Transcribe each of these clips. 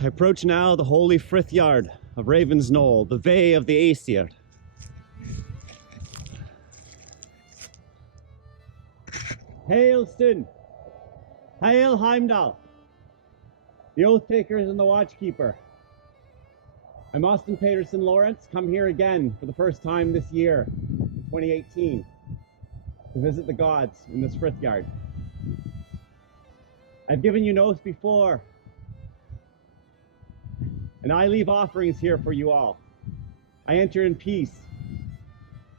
I approach now the holy frith-yard of Raven's Knoll, the Vé of the Aesir. Hail Stun! Hail Heimdall! The oath takers and the watchkeeper. I'm Austin Peterson Lawrence, come here again for the first time this year, in 2018, to visit the gods in this frith-yard. I've given you an oath before, and I leave offerings here for you all. I enter in peace,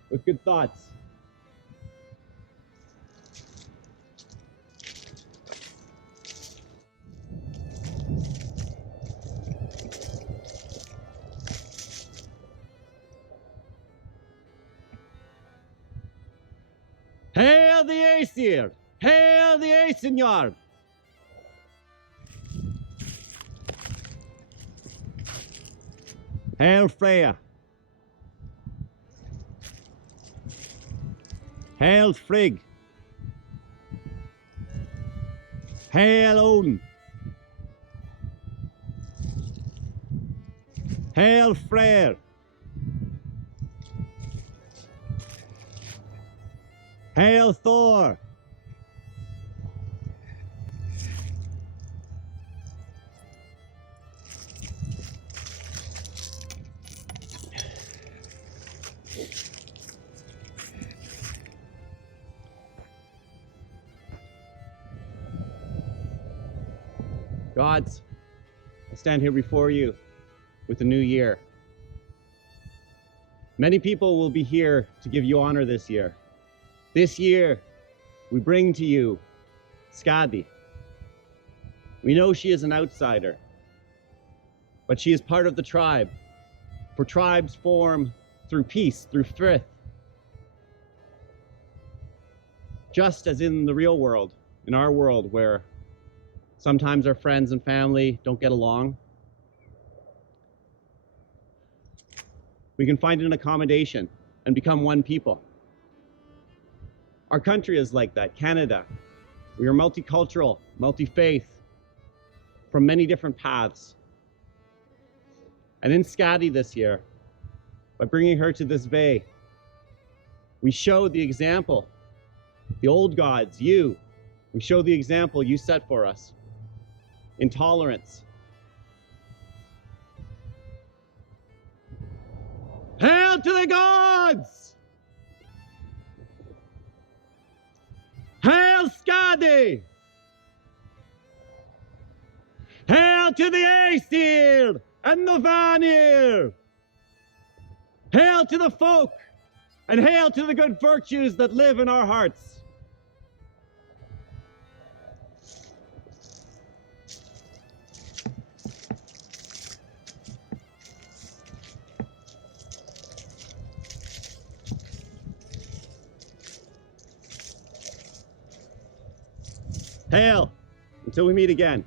with good thoughts. Hail the Æsir! Hail the Æsir! Hail Freya! Hail Frigg! Hail Odin! Hail Freyr! Hail Thor! Gods, I stand here before you with a new year. Many people will be here to give you honor this year. This year, we bring to you Skadi. We know she is an outsider, but she is part of the tribe. For tribes form through peace, through frith. Just as in the real world, in our world, where sometimes our friends and family don't get along, we can find an accommodation and become one people. Our country is like that, Canada. We are multicultural, multi-faith, from many different paths. And in Skadi this year, by bringing her to this Vé, we show the example, the old gods, you, we show the example you set for us in tolerance. Hail to the gods! Hail Skadi! Hail to the Æsir and the Vanir! Hail to the folk, and hail to the good virtues that live in our hearts. Hail, until we meet again.